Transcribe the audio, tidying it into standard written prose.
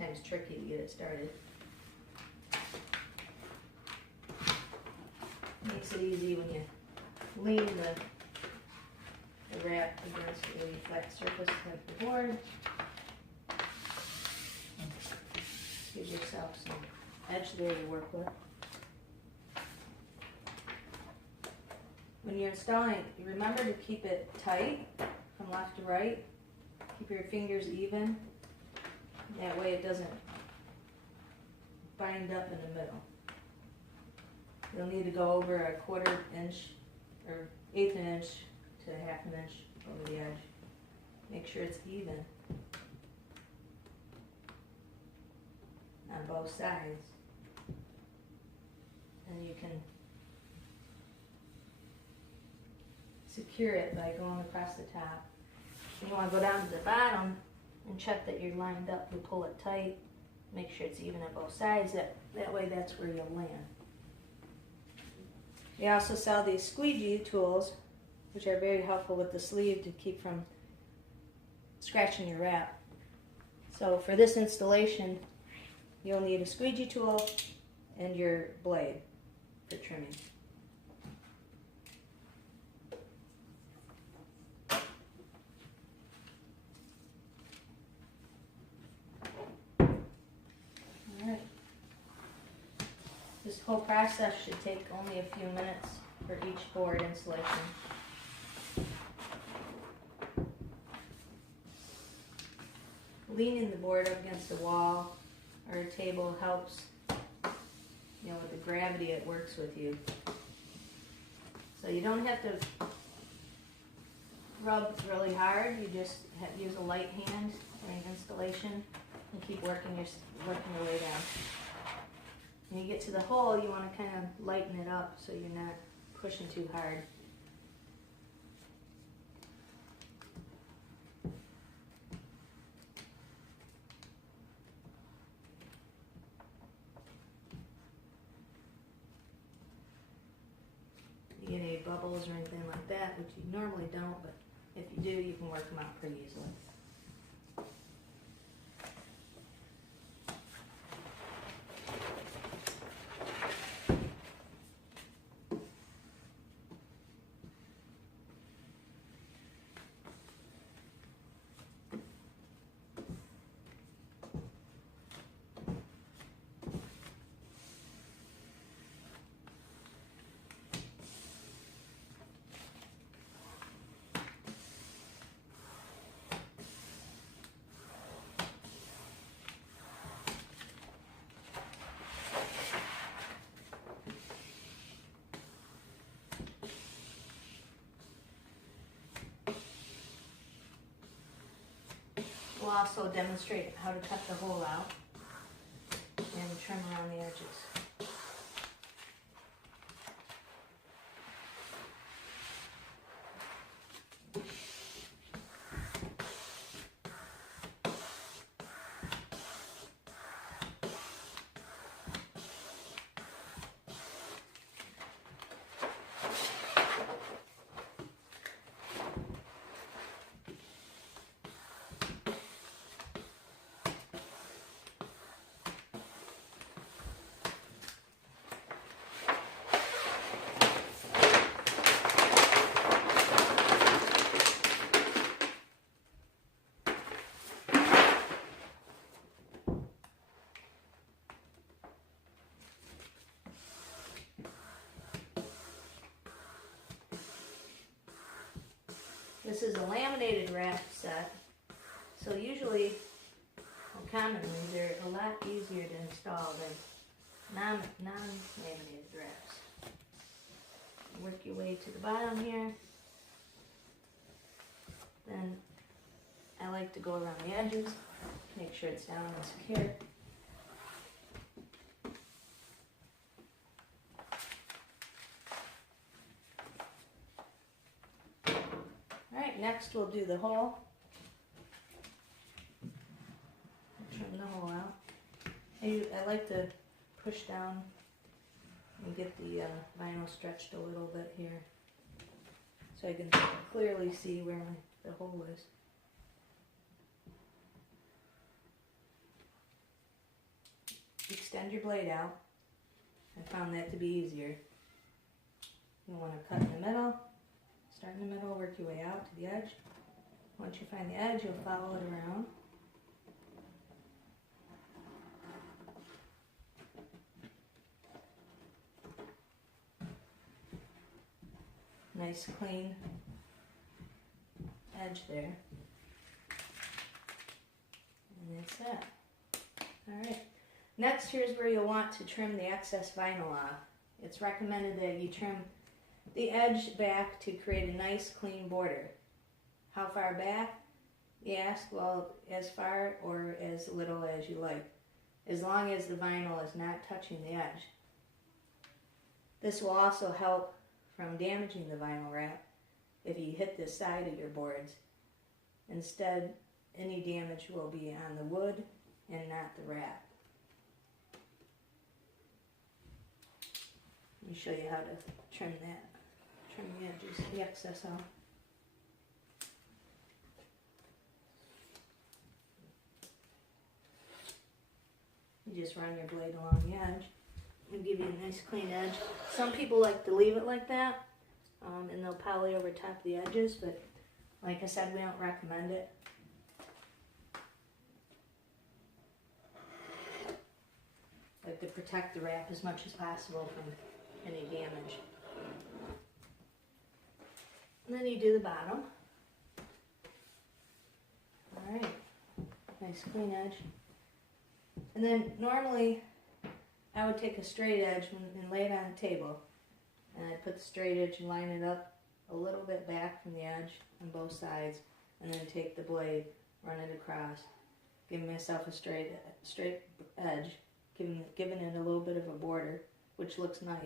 sometimes tricky to get it started. Makes it easy when you lean the wrap against a really flat surface like the board. Gives yourself some edge there to work with. When you're installing, remember to keep it tight from left to right. Keep your fingers even. That way it doesn't bind up in the middle. You'll need to go over a 1/4 inch or 1/8 inch to 1/2 inch over the edge. Make sure it's even on both sides. And you can secure it by going across the top. You want to go down to the bottom and check that you're lined up. You pull it tight, make sure it's even on both sides. That way that's where you'll land. We also sell these squeegee tools, which are very helpful with the sleeve to keep from scratching your wrap. So for this installation, you'll need a squeegee tool and your blade for trimming. Alright. This whole process should take only a few minutes for each board installation. Leaning the board up against a wall or a table helps, with the gravity it works with you. So you don't have to rub really hard, you just use a light hand during installation and keep working your way down. When you get to the hole, you want to kind of lighten it up so you're not pushing too hard. You get any bubbles or anything like that, which you normally don't, but if you do, you can work them out pretty easily. We'll also demonstrate how to cut the hole out and trim around the edges. This is a laminated wrap set, so usually, or commonly, they're a lot easier to install than non-laminated wraps. Work your way to the bottom here. Then I like to go around the edges, make sure it's down and secure. Next we'll do the hole. Trim the hole out. I like to push down and get the vinyl stretched a little bit here so I can clearly see where the hole is. extend your blade out. I found that to be easier. You want to cut in the middle, start in the middle, work your way out to the edge. Once you find the edge, you'll follow it around. Nice clean edge there. And that's that. Alright. Next, here's where you'll want to trim the excess vinyl off. It's recommended that you trim the edge back to create a nice clean border. How far back? You ask, well, as far or as little as you like, as long as the vinyl is not touching the edge. This will also help from damaging the vinyl wrap if you hit the side of your boards. Instead, any damage will be on the wood and not the wrap. Let me show you how to trim that. Trim the edges, the excess off. You just run your blade along the edge. It'll give you a nice clean edge. Some people like to leave it like that, and they'll poly over top the edges, but like I said, we don't recommend it. Like to protect the wrap as much as possible from any damage. And then you do the bottom. Alright, nice clean edge. And then normally I would take a straight edge and lay it on the table. And I'd put the straight edge and line it up a little bit back from the edge on both sides. And then take the blade, run it across, giving myself a straight edge, giving it a little bit of a border, which looks nice.